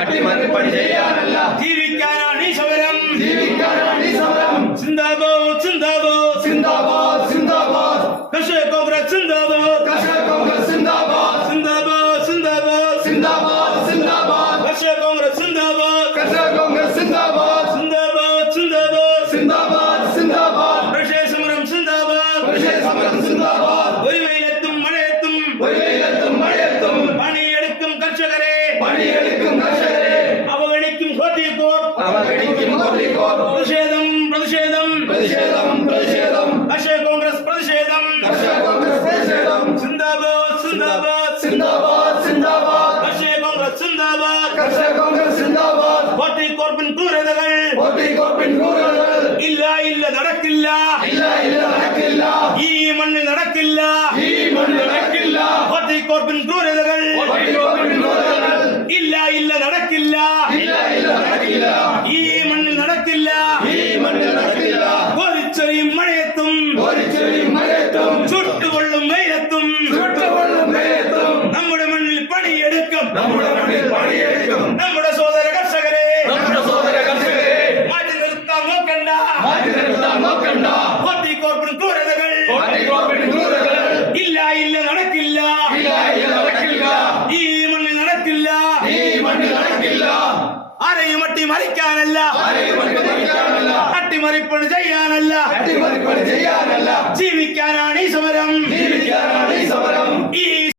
അട്ടിമറിപ്പണി ചെയ്യാനല്ല ജീവിക്കാനാണ് ഈ സമരം. സിന്ദാബാദ് സിന്ദാബാദ് സിന്ദാബാദ് സിന്ദാബാദ് കർഷക കോൺഗ്രസ് സിന്ദാബാദ് സിന്ദാബാദ് സിന്ദാബാദ് സിന്ദാബാദ് സിന്ദാബാദ് സിന്ദാബാദ് കർഷക കോൺഗ്രസ് സിന്ദാബാദ് കോൺഗ്രസ് സിന്ദാബാദ് സിന്ദാബാദ് സിന്ദാബാദ് സിന്ദാബാദ് സിന്ദാബാദ് കർഷക സമരം സിന്ദാബാദ് സമരം സിന്ദാബാദ് ഒരു വെയിലത്തും മഴയത്തും മഴയത്തും പണിയെടുക്കും കർഷകരെ അവഗണിക്കും കോഴിക്കോട് പ്രതിഷേധം കർഷക കോൺഗ്രസ് പ്രതിഷേധം സിന്ദാബാദ് സിന്ദാബാദ് സിന്ദാബാദ് സിന്ദാബാദ് കർഷക കോൺഗ്രസ് സിന്ദാബാദ് കോർപ്പിൻ ക്രൂരതകൾ ഇല്ല നടക്കില്ല ഈ മണ്ണിൽ നടക്കില്ല കോർപ്പിൻ ക്രൂരതകൾ ഇല്ല നടക്കില്ല ഈ മണ്ണിൽ നടക്കില്ല കോരിച്ചൊരിയും മഴയത്തും ചുട്ടുകൊള്ളും വെയിലത്തും നമ്മുടെ മണ്ണിൽ പണിയെടുക്കും നമ്മുടെ സോദര കർഷകരെ മാറ്റി നിർത്താൻ നോക്കണ്ട കോർപ്പിൻ ക്രൂരതകൾ ഇല്ല നടക്കില്ല ഈ മണ്ണിൽ നടക്കില്ല ആരെയും അട്ടിമറിക്കാനല്ല അട്ടിമറിപ്പണി ചെയ്യാനല്ല ജീവിക്കാനാണ് ഈ സമരം